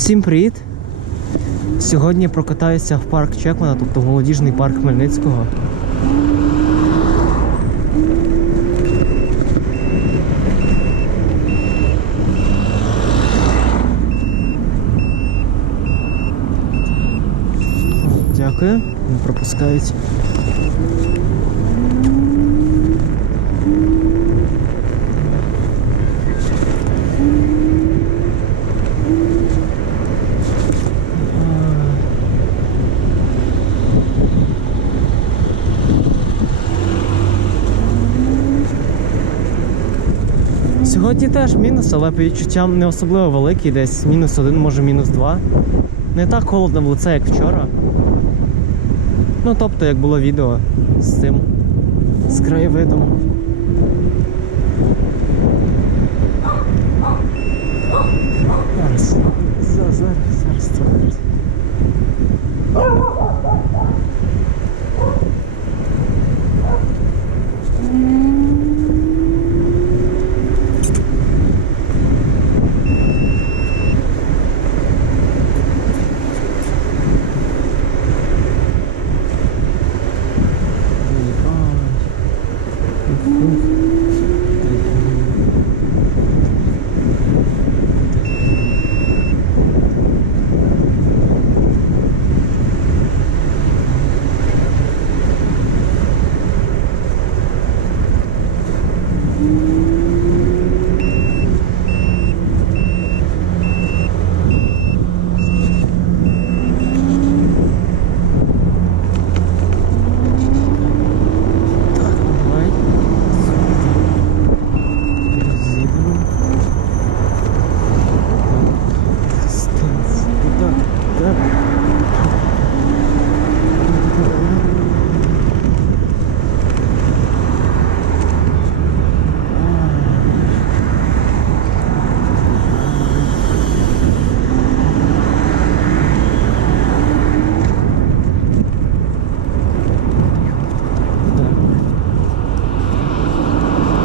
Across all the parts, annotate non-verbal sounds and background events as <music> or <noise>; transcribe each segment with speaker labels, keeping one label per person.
Speaker 1: Всім привіт! Сьогодні прокатаюся в парк Чекмана, тобто в молодіжний парк Хмельницького. Дякую, не пропускають. Сьогодні теж мінус, але по відчуттям не особливо великий, десь мінус один, може мінус два. Не так холодно в лице, як вчора. Ну, тобто, як було відео з цим, з краєвидом. Зараз, зараз, зараз, зараз трохи. Так, давай. Роз'їдемо. Станція. Так, так.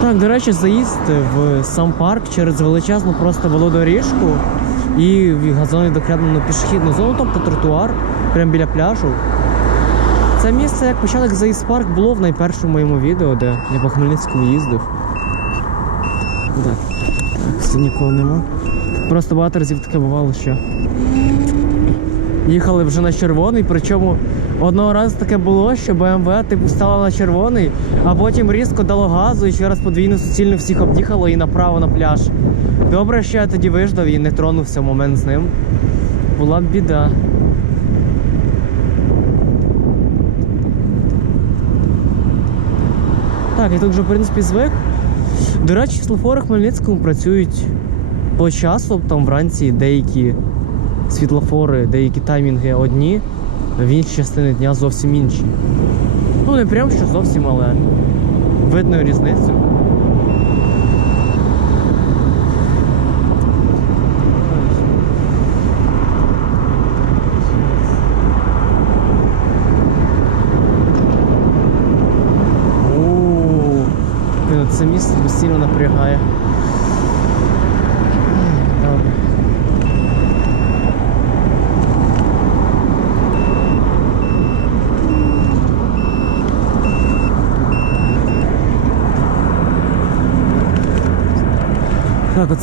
Speaker 1: Так. Так, до речі, заїзд в сам парк через величезну просто велодоріжку і в газоні докреплену пішохідну зону, тобто тротуар, прямо біля пляжу. Це місце, як початок заїзд парк, було в найпершому моєму відео, де я по Хмельницькому їздив. Так, все нікого нема. Просто багато разів таке бувало, що їхали вже на червоний, причому одного разу таке було, що БМВ типу стала на червоний, а потім різко дало газу і ще раз подвійно суцільно всіх об'їхало і направо на пляж. Добре, що я тоді виждав і не тронувся в момент з ним. Була б біда. Так, я тут вже в принципі звик. До речі, світлофори Хмельницькому працюють по часу, там вранці деякі світлофори, деякі таймінги одні, в інші частини дня зовсім інші. Ну, не прям що зовсім, але видно різницю. Це місце постійно напрягає. Добре.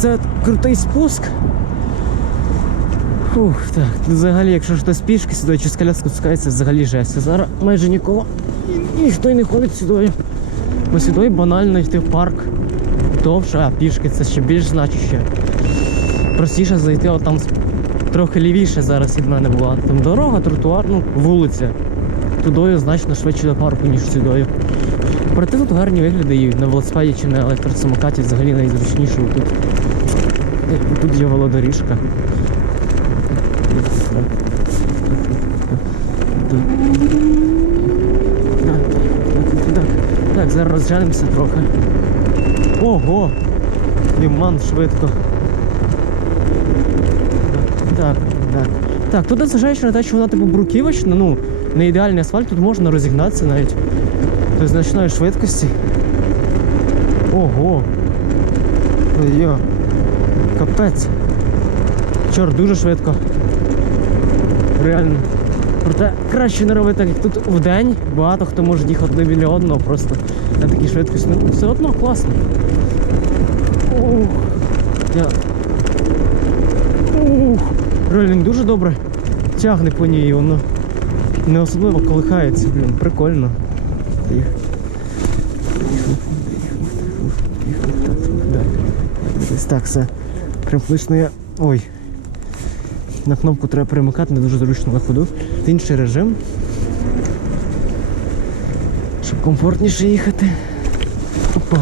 Speaker 1: Оце крутий спуск. Фух, так, взагалі, якщо хтось пішки сюди чи з коляску спускається, взагалі жесть. Зараз майже нікого ніхто й не ходить сюди. Бо сюди банально йти в парк довше, а пішки це ще більш значуще. Простіше зайти от там трохи лівіше зараз від мене була. Там дорога, тротуар, ну, вулиця. Тудою значно швидше до парку, ніж сюдою. Проте тут гарні вигляди і на велосипеді чи на електросамокаті взагалі найзручніше тут. Тут є велодоріжка. Так, зараз розженемося трохи. Ого! Ліман швидко. Так, так. Так, тут незважаючи на те, що вона типу бруківочна, ну, не ідеальний асфальт, тут можна розігнатися навіть до значної швидкості. Ого! Ой-йо. Капець. Чорт, дуже швидко. Реально. Проте краще не робити так, як тут в день. Багато хто може їхати один біля одного просто на такій швидкості. Ну, все одно класно. Ух. Я... Ух. Реально дуже добре тягне по ній, воно не особливо колихається, блін, прикольно. Десь так все. Прям слышно я. Ой. На кнопку треба перемикати, не дуже зручно на ходу. Інший режим. Щоб комфортніше їхати. Опа.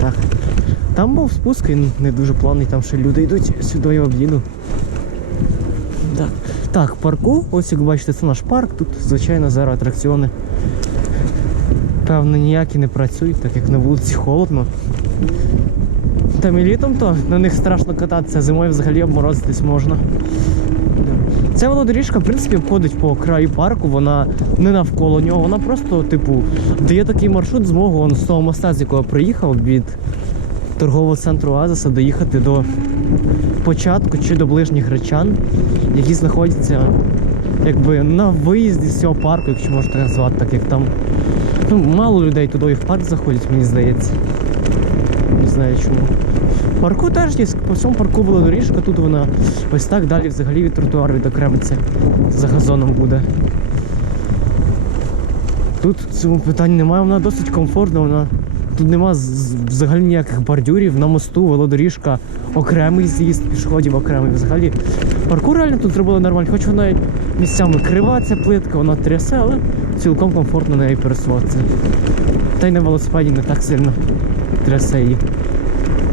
Speaker 1: Так. Там був спуск, він не дуже плавний, там ще люди йдуть, сюди я об'їду. Так. Так, парку, ось як бачите, це наш парк, тут, звичайно, зараз атракціони. Певно, ніякі не працюють, так як на вулиці холодно. Там і літом то на них страшно кататися, зимою взагалі обморозитись можна. Ця велодоріжка, в принципі, обходить по краю парку, вона не навколо нього, вона просто, типу, дає такий маршрут змогу он, з того моста, з якого приїхав від торгового центру Азиса, доїхати до початку чи до ближніх речан, які знаходяться якби на виїзді з цього парку, якщо можна так назвати, так як там ну, мало людей туди в парк заходять, мені здається. Знаю чому. Парку теж є, по всьому парку була доріжка, тут вона ось так далі взагалі від тротуару відокремиться. За газоном буде. Тут в цьому питанні немає, вона досить комфортна, вона. Тут нема взагалі ніяких бордюрів, на мосту велодоріжка, окремий з'їзд пішоходів, окремий. Взагалі паркур реально тут зробили нормально, хоч вона місцями крива ця плитка, вона трясе, але цілком комфортно нею пересуватися. Та й на велосипеді не так сильно трясе її.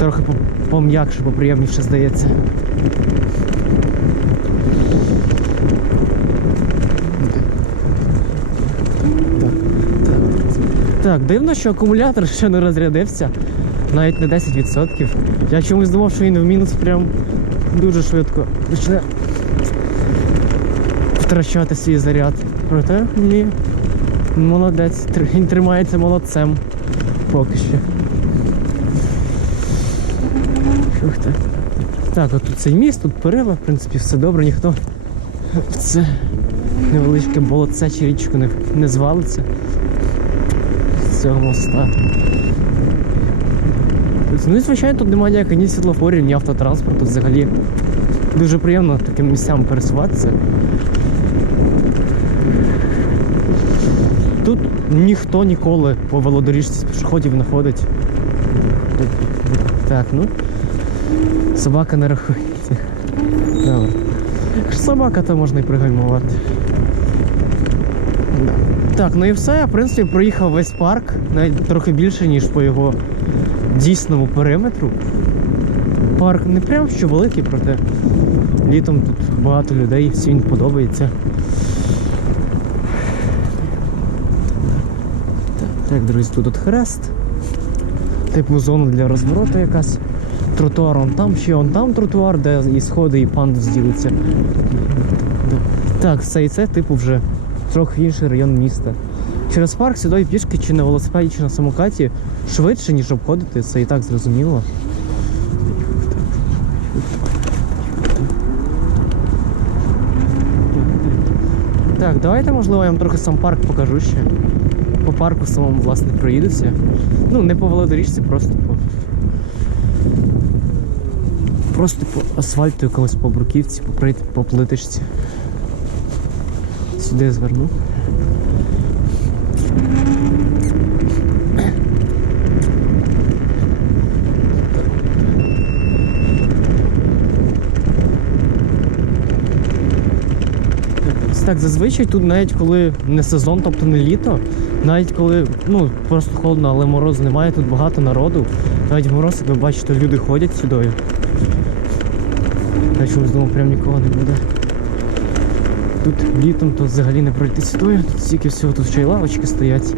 Speaker 1: Трохи пом'якше, поприємніше здається. Так, дивно, що акумулятор ще не розрядився. Навіть на 10%. Я чомусь думав, що він в мінус прям дуже швидко почне втрачати свій заряд. Проте ні. Молодець. Він тримається молодцем. Поки що. Ух так. От тут цей міст, тут перила, в принципі, все добре, ніхто в це невеличке болотце чи річку не, не звалиться з цього моста. Ну і звичайно, тут немає ніяких ні світлофорів, ні автотранспорту. Взагалі дуже приємно таким місцям пересуватися. Тут ніхто ніколи по велодоріжці з пішоходів не ходить. Так, ну. Собака не рахується. Добре. Собака, то можна і пригальмувати. Так, ну і все. Я, в принципі, проїхав весь парк, навіть трохи більше, ніж по його дійсному периметру. Парк не прям що великий, проте літом тут багато людей, всім подобається. Так, друзі, тут от хрест. Типу зона для розвороту якась. Тротуар он там, ще он там тротуар, де і сходи, і пандус ділиться. Так, все і це, типу, вже трохи інший район міста. Через парк сюди пішки чи на велосипеді, чи на самокаті швидше, ніж обходити, це і так зрозуміло. Так, давайте, можливо, я вам трохи сам парк покажу ще. По парку самому, власне, проїдуся. Ну, не по велодоріжці, просто по. Просто по асфальту якомусь по бруківці, по, плиточці. Сюди зверну. Так, зазвичай тут навіть коли не сезон, тобто не літо, навіть коли ну просто холодно, але морозу немає, тут багато народу. Навіть в мороз, ви бачите, люди ходять сюди. Я чомусь думав, прям нікого не буде. Тут літом то взагалі не пройти сюди, тут стільки всього, тут ще й лавочки стоять.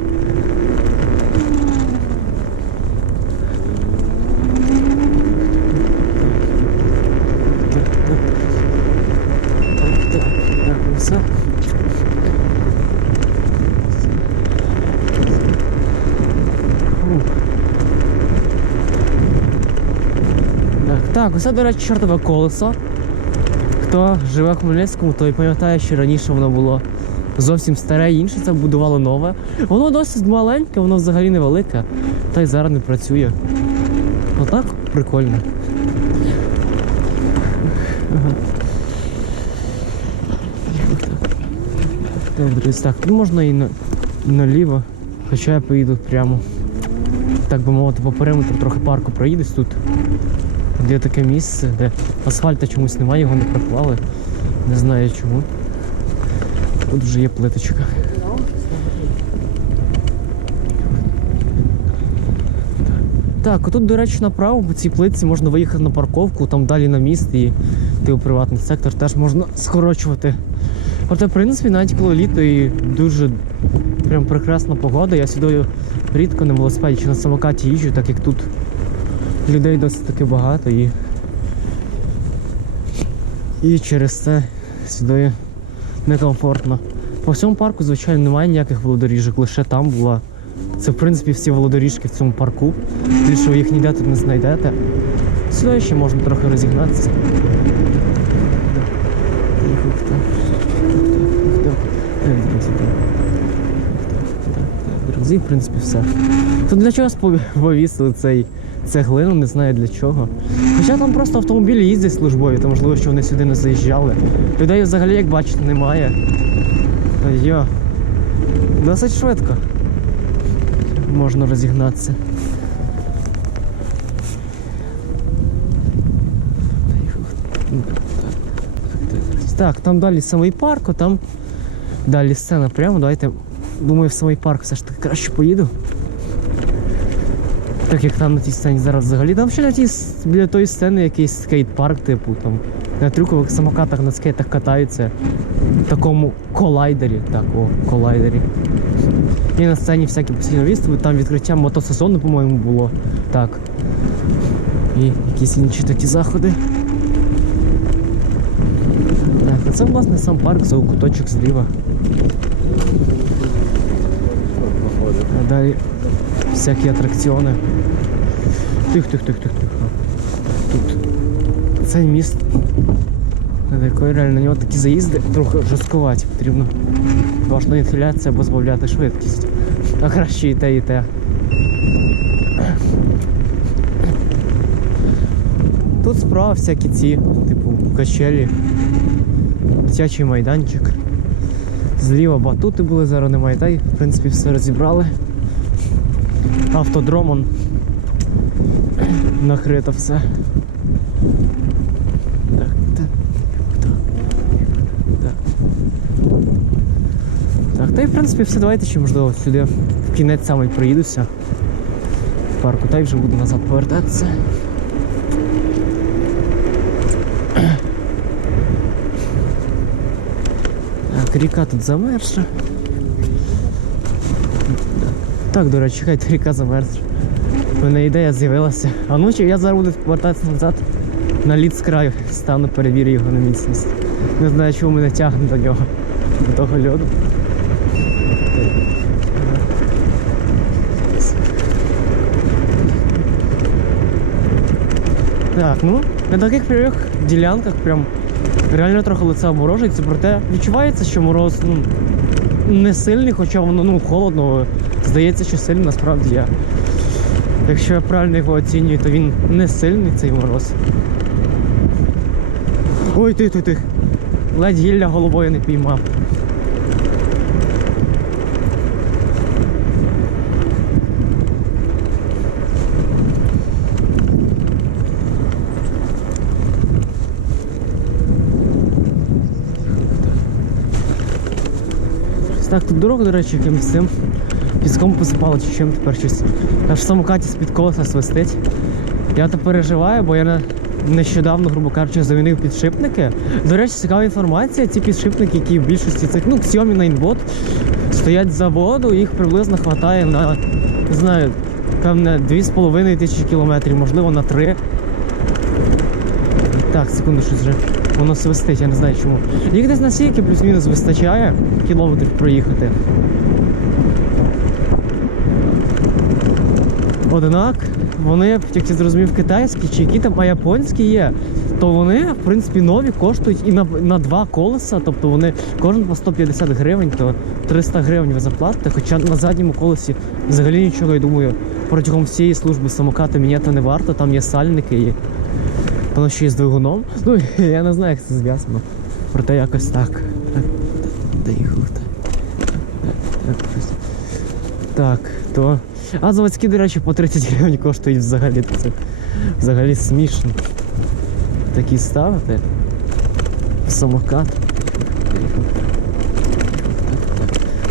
Speaker 1: Так, оце, до речі, чортове колесо. Хто живе в Хмельницькому, той пам'ятає, що раніше воно було зовсім старе, інше це будувало нове. Воно досить маленьке, воно взагалі невелике, та й зараз не працює. Отак прикольно. Ага. Так, тут можна і, на, і наліво, хоча я поїду прямо. Так би мовити, по периметру трохи парку проїдусь тут. Де таке місце, де асфальта чомусь немає, його не проклали. Не знаю чому. Тут вже є плиточка. Так, отут, до речі, направо по цій плитці можна виїхати на парковку, там далі на міст і йти у приватний сектор теж можна скорочувати. Проте, в принципі, навіть коли літо і дуже прям прекрасна погода, я сюди рідко на велосипеді чи на самокаті їжджу, так як тут людей досить таки багато і. І через це сюди некомфортно. По всьому парку, звичайно, немає ніяких велодоріжок, лише там була. Це, в принципі, всі велодоріжки в цьому парку. Більше ви їх ніде тут не знайдете. Сюди ще можна трохи розігнатися. Друзі, в принципі, все. Тут для чого повісили цей цеглину, не знаю для чого. Хоча там просто автомобілі їздять службові, то можливо, що вони сюди не заїжджали. Людей взагалі, як бачите, немає. Йо. Досить швидко. Можна розігнатися. Так, там далі самий парк, а там далі сцена прямо. Давайте, думаю, в самий парк все ж таки краще поїду. Так як там на тій сцені зараз взагалі. Там ще на тій біля тої сцени якийсь скейт-парк, типу там. На трюкових самокатах на скейтах катаються. В такому колайдері. Так, о, колайдері. І на сцені всякі постійно вистави, там відкриття мотосезону, по-моєму, було. Так. І якісь інші такі заходи. Так, а це власне сам парк, у куточок зліва. А далі всякі атракціони. Тих, тих, тих, тих, тих. Тут цей міст. На якої реально на нього такі заїзди трохи жорсткуваті потрібно. Важно відхилятися або збавляти швидкість. А краще і те, і те. Тут справа всякі ці, типу, качелі, дитячий майданчик. Зліва батути були, зараз немає, та й в принципі все розібрали. Автодромон. Накрито все. Так, так, так, так. Так, та й в принципі все, давайте ще можливо сюди в кінець саме проїдуся. В парку, та й вже буду назад повертатися. Так, ріка тут замерзша. Так, до речі, чекайте, ріка замерзша. У мене ідея з'явилася. А чи я зараз буду повертатися назад на лід з краю, стану, перевірю його на міцність. Не знаю, чому мене тягне до нього, до того льоду. Так, ну, на таких прямих ділянках прям реально трохи лице обморожується, проте відчувається, що мороз ну, не сильний, хоча воно ну, холодно. Здається, що сильний насправді я. Якщо я правильно його оцінюю, то він не сильний цей мороз. Ой, ти, ти, ти. Ледь гілля головою не піймав. Так, тут дорога, до речі, якимось цим піском посипало чи чим тепер щось. Аж самокаті з-під колеса свистить. Я то переживаю, бо я не- нещодавно, грубо кажучи, замінив підшипники. До речі, цікава інформація. Ці підшипники, які в більшості цих, ну, Xiaomi Ninebot, стоять з заводу, їх приблизно вистачає на, не знаю, певне, 2,5 тисячі кілометрів, можливо, на 3. Так, секунду, щось вже. Воно свистить, я не знаю чому. Їх десь на стільки плюс-мінус вистачає кілометрів проїхати. Однак вони, як я зрозумів, китайські чи які там, а японські є, то вони, в принципі, нові коштують і на, на два колеса, тобто вони кожен по 150 гривень, то 300 гривень ви заплатите, хоча на задньому колесі взагалі нічого, я думаю, протягом всієї служби самоката міняти не варто, там є сальники і воно ще й з двигуном. Ну, я не знаю, як це зв'язано. Проте якось так. Так, то. А заводські, до речі, по 30 гривень коштують взагалі. Це взагалі смішно. Такі ставити. Самокат.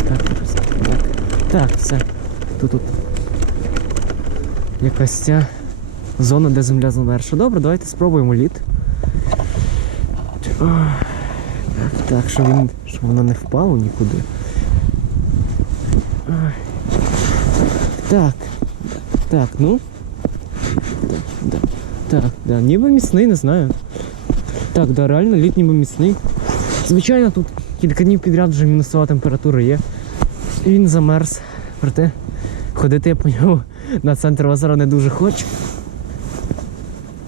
Speaker 1: Так, так, так, все. Тут тут. Якась ця зона, де земля замерша. Добре, давайте спробуємо лід. Так, щоб, він, щоб воно не впало нікуди. Ой. Так. Так, ну. Так, да. Так, да. Ніби міцний, не знаю. Так, да, реально лід ніби міцний. Звичайно, тут кілька днів підряд вже мінусова температура є. Він замерз. Проте ходити я по ньому на центр озера не дуже хочу.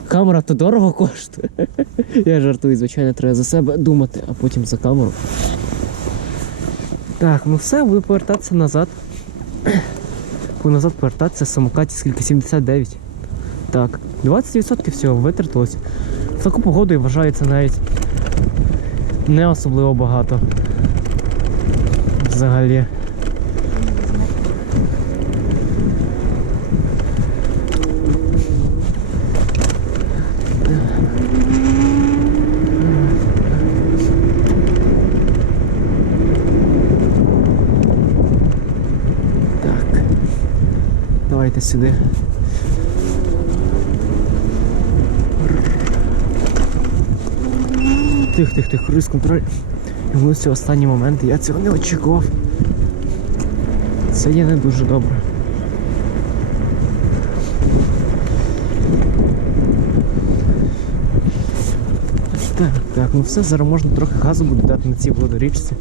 Speaker 1: Камера то дорого коштує. <laughs> Я жартую, звичайно, треба за себе думати, а потім за камеру. Так, ну все, буду повертатися назад. Буду назад повертатися самокаті скільки 79. Так, 20% всього витратилось. В таку погоду і вважається навіть не особливо багато. Взагалі. Так. Давайте сюди. Тих, тих, тих, круїз контроль. Вернувся в останній момент, я цього не очікував. Це є не дуже добре. Так, так, ну все, зараз можна трохи газу буде дати на цій водорічці.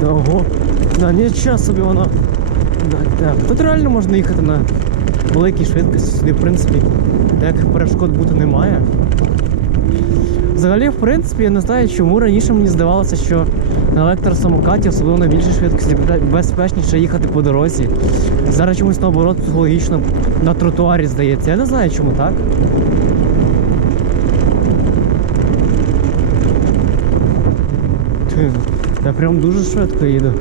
Speaker 1: Да, Ого, да, нічого собі воно. Так, так. Тут реально можна їхати на великій швидкості. Сюди, в принципі, ніяких перешкод бути немає. Взагалі, в принципі, я не знаю, чому раніше мені здавалося, що на електросамокаті, особливо на більшій швидкості, бе- безпечніше їхати по дорозі. Зараз чомусь наоборот психологічно на тротуарі здається. Я не знаю, чому так. прям дуже швидко їду.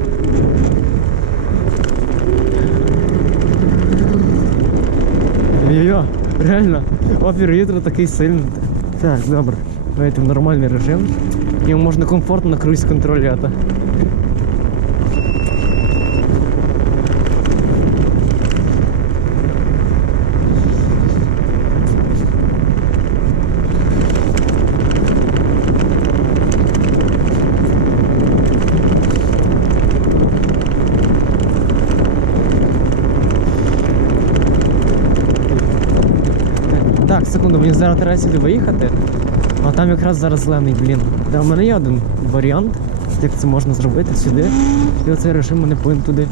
Speaker 1: Йо, реально, опір вітру такий сильний. Так, добре. Давайте в нормальний режим. Його можна комфортно на круїз контролювати. зараз треба сюди виїхати. А там якраз зараз зелений, блін. Да, у мене є один варіант, як це можна зробити сюди. І оцей режим мене повинен туди.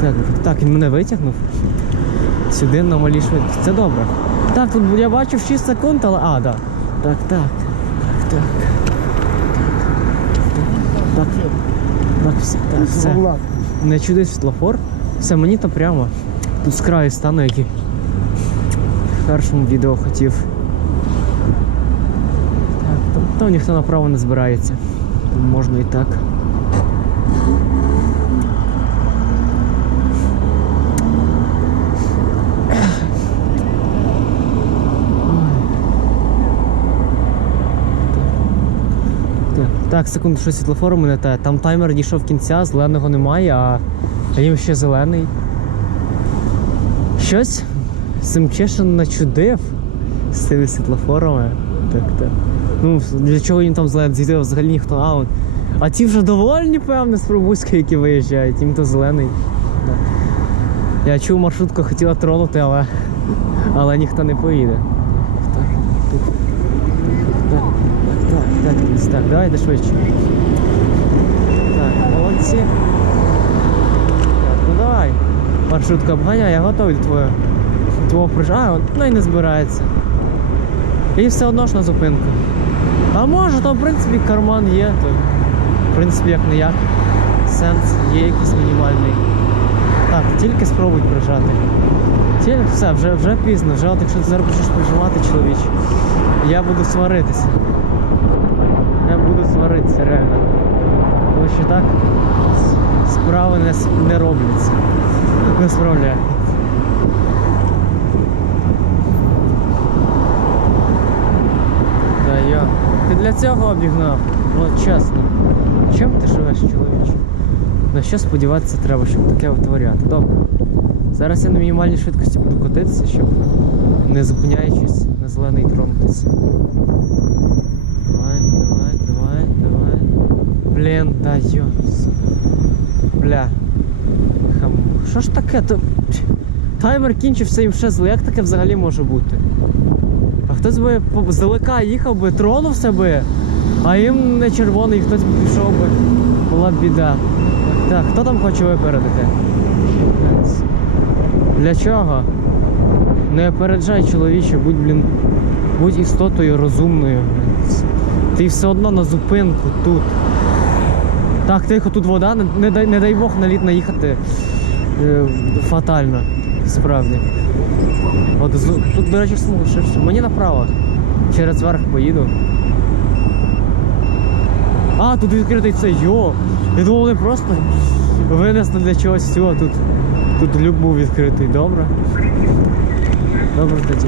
Speaker 1: Так. Так, він мене витягнув. Сюди на малій швидкості. Це добре. Так, тут я бачив 6 секунд, але. А, да. Так, так. Так, так. Так, так, так, все. Не чудить світлофор. Все, мені то прямо. Тут з краю стану, як і в першому відео хотів. Так, там, то ніхто направо не збирається. Можна і так. Так, Так, секунду, що світлофору мене те. Там таймер дійшов кінця, зеленого немає, а їм ще зелений. Щось Семчешин начудив з тими світлофорами. Так, так. Ну, для чого їм там? Звідти взагалі ніхто. А, от. а ті вже довольні, певно, з Пробузька, які виїжджають, їм то зелений. Да. Я чув, маршрутка хотіла тронути, але, але ніхто не поїде. Так, так, так, так, Денис, так, давай йди швидше. Так, молодці. Так, ну давай. Маршрутка обганяй, я готовий до твого. Твого прижа. А, ну і не збирається. І все одно ж на зупинку. А може, там в принципі карман є, то в принципі як не як. Сенс є якийсь мінімальний. Так, тільки спробуй прижати. Тільки все, вже, вже пізно, вже от якщо ти зараз почнеш прижимати чоловіч, я буду сваритися. Я буду сваритися реально. Тому що так справи не, не робляться. Не справляють. Да я. Ти для цього обігнав? Ну чесно. Чим ти живеш, чоловіче? На що сподіватися треба, щоб таке витворяти? Добре. Зараз я на мінімальній швидкості буду котитися, щоб не зупиняючись на зелений тронутися. Давай, давай, давай. Блін, да. Бля. Що ж таке? То... Таймер кінчився і ще зле. Як таке взагалі може бути? А хтось би здалека їхав би, тронувся би, а їм не червоний, хтось би пішов би. Була б біда. Так, хто там хоче випередити? Для чого? Не опереджай чоловіче, будь, блін, будь істотою розумною. Ти все одно на зупинку тут. Так, тихо, тут вода, не, дай, не дай Бог на лід наїхати е, фатально. Справді. От тут, до речі, смуга ширше. Мені направо. Через верх поїду. А, тут відкритий це йо. Я думав, вони просто винесли для чогось цього. Тут, тут люк був відкритий. Добре. Добре тоді.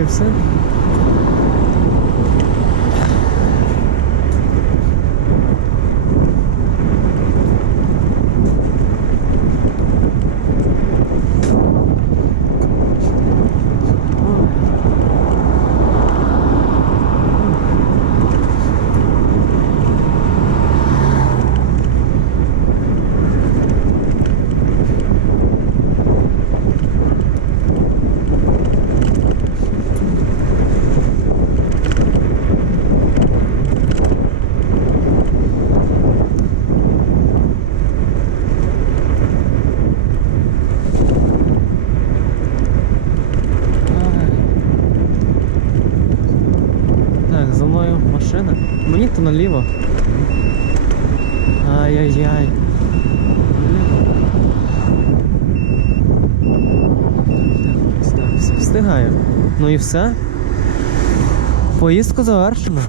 Speaker 1: І все. Ай. Так, за мною машина. Мені то наліво. Ай-яй-яй. Встигаю. Ну і все. Поїздку завершено.